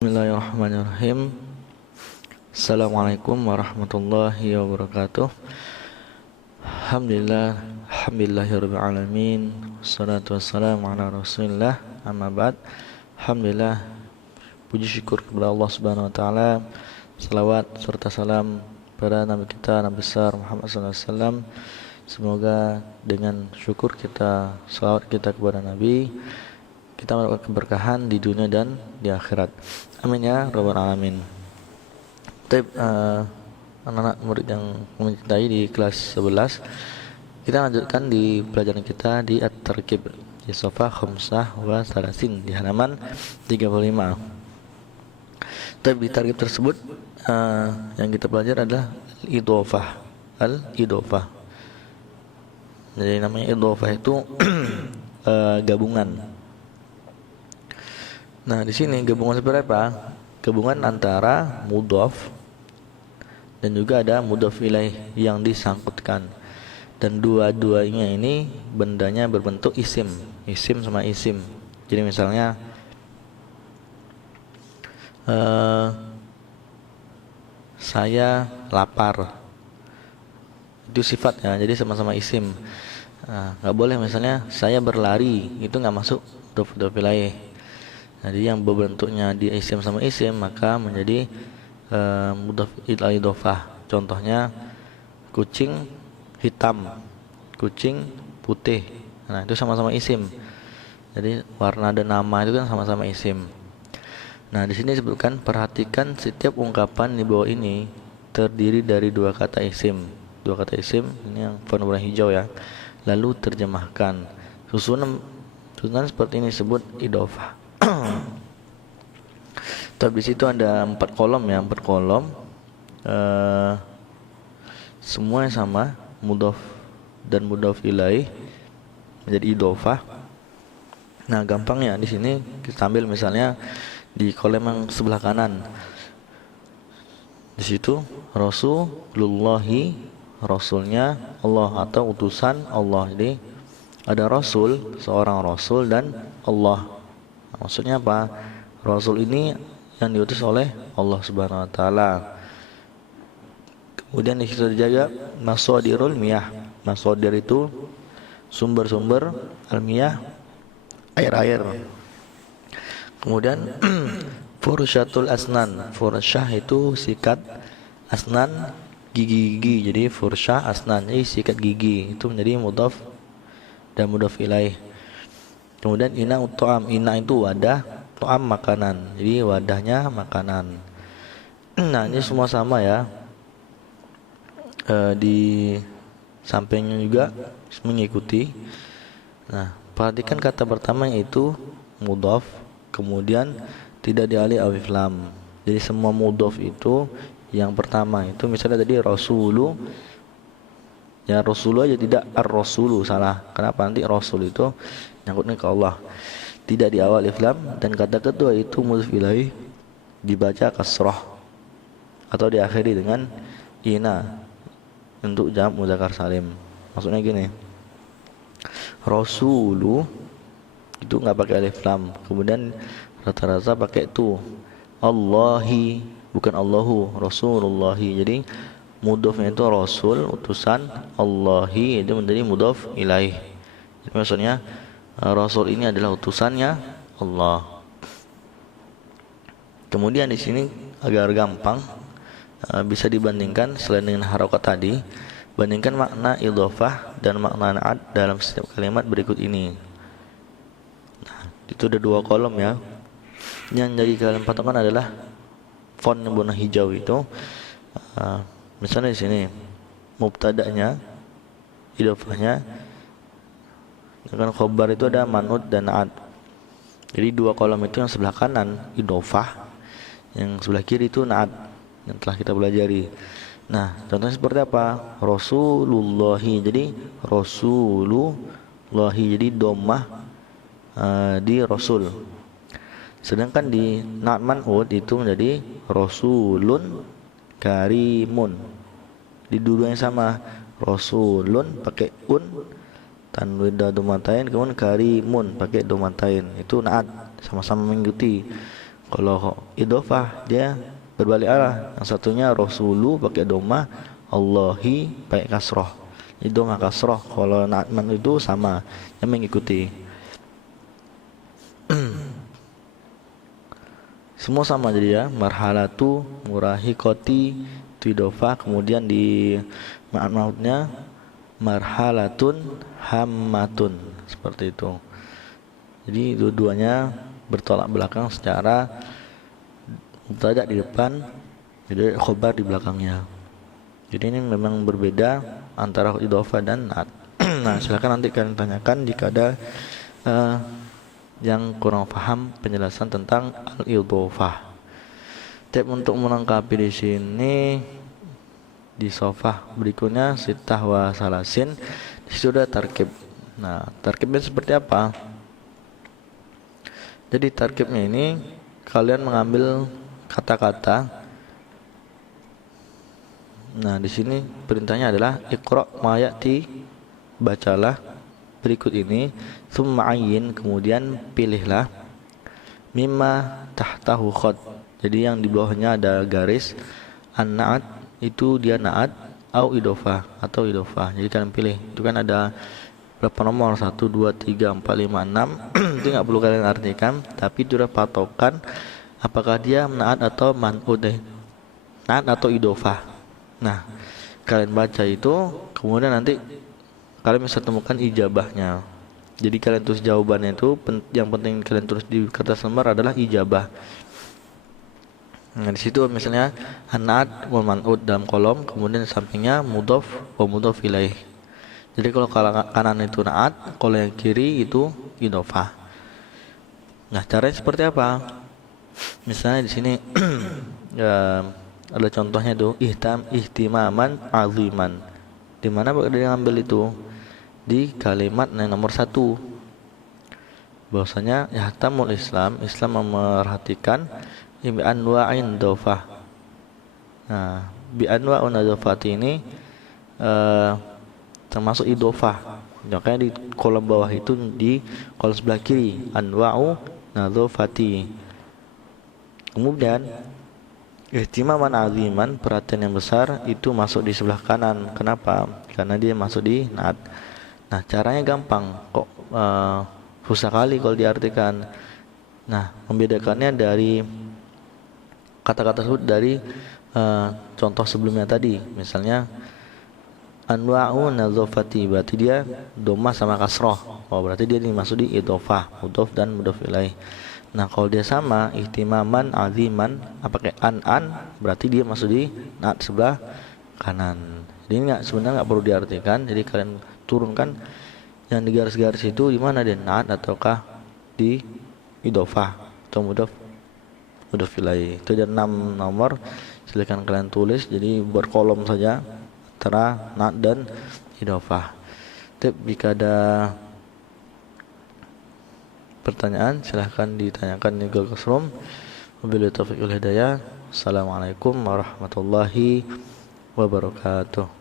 Bismillahirrahmanirrahim. Assalamualaikum warahmatullahi wabarakatuh. Alhamdulillahirabbil alamin. Wassalatu wassalamu ala Rasulillah. Amma ba'd. Alhamdulillah, puji syukur kepada Allah Subhanahu wa taala. Salawat serta salam pada nabi kita, Nabi besar Muhammad sallallahu alaihi wasallam. Semoga dengan syukur kita, salawat kita kepada Nabi, kita mendapatkan keberkahan di dunia dan di akhirat. Amin ya rabbal alamin. Anak-anak murid yang kami cintai di kelas 11, kita lanjutkan di pelajaran kita di At-Tarkib di Sofa Khamsah wa Salasin di halaman 35. Di tarkib tersebut yang kita pelajari adalah Al-Idhofah. Jadi namanya idhofah itu gabungan. Nah, di sini gabungan seperti apa? Gabungan antara mudhaf dan juga ada mudhaf ilaih yang disangkutkan. Dan dua-duanya ini bendanya berbentuk isim sama isim. Jadi misalnya saya lapar. Itu sifatnya, jadi sama-sama isim. Nggak boleh misalnya saya berlari, itu nggak masuk mudhaf ilaih. Jadi yang berbentuknya di isim sama isim maka menjadi mudhaf ila idhofah. Contohnya kucing hitam, kucing putih. Nah, itu sama-sama isim. Jadi warna dan nama itu kan sama-sama isim. Nah, di sini disebutkan perhatikan setiap ungkapan di bawah ini terdiri dari dua kata isim. Dua kata isim ini yang warna hijau ya. Lalu terjemahkan. Susunan seperti ini disebut idhofah. Tapi di situ ada 4 kolom ya, 4 kolom. Semuanya sama, mudhaf dan mudhaf ilaih menjadi idhofah. Nah, gampangnya di sini kita ambil misalnya di kolom yang sebelah kanan. Di situ Rasulullahi, rasulnya Allah atau utusan Allah. Jadi ada rasul, seorang rasul dan Allah. Maksudnya apa? Rasul ini yang diutus oleh Allah Subhanahu wa taala. Kemudian di situ dijaga masadirul miyah. Masadir itu sumber-sumber al-miyah, air-air. Kemudian fursyatul asnan. Fursyah itu sikat, asnan gigi-gigi. Jadi fursyah asnan, jadi sikat gigi. Itu menjadi mudhaf dan mudhaf ilaih. Kemudian ina ta'am, ina itu wadah, ta'am makanan. Jadi wadahnya makanan. Nah, ini semua sama ya. Di sampingnya juga mengikuti. Nah, perhatikan kata pertama yaitu mudhaf, kemudian tidak dialih alif lam. Jadi semua mudhaf itu yang pertama itu misalnya tadi rasulu, ya rasulu aja, tidak ar-rasulu, salah. Kenapa? Nanti rasul itu nyangkutnya ke Allah, tidak di awal alif lam. Dan kata kedua itu mudhaf ilaih dibaca kasrah atau diakhiri dengan ina untuk jam' muzakkar salim. Maksudnya gini, rasulu itu nggak pakai alif lam, kemudian rata-rata pakai tu, Allahi bukan Allahu, Rasulullahi. Jadi mudhafnya itu rasul, utusan, Allahi itu menjadi mudhaf ilaih. Jadi maksudnya rasul ini adalah utusannya Allah. Kemudian di sini agar gampang bisa dibandingkan selain dengan harokat tadi, bandingkan makna idhofah dan makna na'at dalam setiap kalimat berikut ini. Nah, itu ada 2 kolom ya. Yang jadi kalian patokan adalah font yang warna hijau itu. Misalnya di sini mubtada'nya, idhofahnya dengan khobar itu ada man'ut dan na'at. Jadi 2 kolom itu yang sebelah kanan idhofah, yang sebelah kiri itu na'at yang telah kita pelajari. Nah, contohnya seperti apa? Rasulullahi. Jadi Rasulullahi, jadi dhammah di rasul. Sedangkan di na'at man'ut itu menjadi rasulun karimun. Di dua yang sama, rasulun pakai un tanwin domatain, kemudian karimun pakai domatain, itu naat, sama-sama mengikuti. Kalau idhofah dia berbalik arah. Yang satunya rasulu pakai doma, Allahi pakai kasroh. Itu doma kasroh. Kalau na'man itu sama, yang mengikuti. Semua sama jadi ya, marhalatu, murahiqati, idhofah, kemudian di mautnya marhalatun hammatun, seperti itu. Jadi dua-duanya bertolak belakang secara mubtada di depan, jadi khobar di belakangnya. Jadi ini memang berbeda antara idhofah dan na'at. Nah, silakan nanti kalian tanyakan jika ada yang kurang paham penjelasan tentang al-idhofah. Tip untuk melengkapi di sini di sofah berikutnya sitah wa salasin, sudah tarkib. Nah, tarkibnya seperti apa? Jadi tarkibnya ini kalian mengambil kata-kata. Nah, di sini perintahnya adalah iqra ma ya'ti, bacalah berikut ini, tsumma ayyin, kemudian pilihlah, mimma tahtahu khat, jadi yang di bawahnya ada garis, an-na'at itu dia na'at, au idhofah atau idhofah. Jadi kalian pilih, itu kan ada berapa nomor, 1, 2, 3, 4, 5, 6 itu nggak perlu kalian artikan, tapi itu udah patokan apakah dia na'at atau man'ud, na'at atau idhofah. Nah, kalian baca itu, kemudian nanti kalian bisa temukan ijabahnya. Jadi kalian tulis jawabannya itu, yang penting kalian tulis di kertas lembar adalah ijabah. Nah, di situ misalnya an-na'at wal man'ud dalam kolom, kemudian sampingnya mudhaf wa mudhaf ilaih. Jadi kalau kanan itu na'at, kalau yang kiri itu idhofah. Nah, caranya seperti apa? Misalnya di sini ya, ada contohnya tuh, ihtimaman aziman. Di mana dia ngambil itu? Di kalimat yang nomor 1. Bahwasanya yahtamul Islam memerhatikan bi anwa'in dhofah. Nah, bi anwa'un dhofati ini termasuk idhofah. Makanya di kolom bawah itu, di kolom sebelah kiri, anwa'u nadhofati. Kemudian ihtimaman aziman, perhatian yang besar, itu masuk di sebelah kanan. Kenapa? Karena dia masuk di na'at. Nah, caranya gampang kok, susah kali kalau diartikan. Nah, membedakannya dari kata-kata tersebut dari contoh sebelumnya tadi. Misalnya anwa'u nadhofati, berarti dia doma sama kasroh. Oh, berarti dia dimaksud di idhofah, mudhof dan mudhof ilaih. Nah, kalau dia sama ihtimaman aziman, pakai an, berarti dia masuk di na'at sebelah kanan. Jadi sebenarnya nggak perlu diartikan. Jadi kalian turunkan yang di garis-garis itu, di mana dia na'at ataukah di idhofah atau mudhof ilaih. Itu ada 6 nomor, silakan kalian tulis. Jadi berkolom saja antara na'at dan idhofah. Tip, jika ada pertanyaan silahkan ditanyakan di Google Classroom. Wabillahi taufiq wal hidayah. Assalamualaikum warahmatullahi wabarakatuh.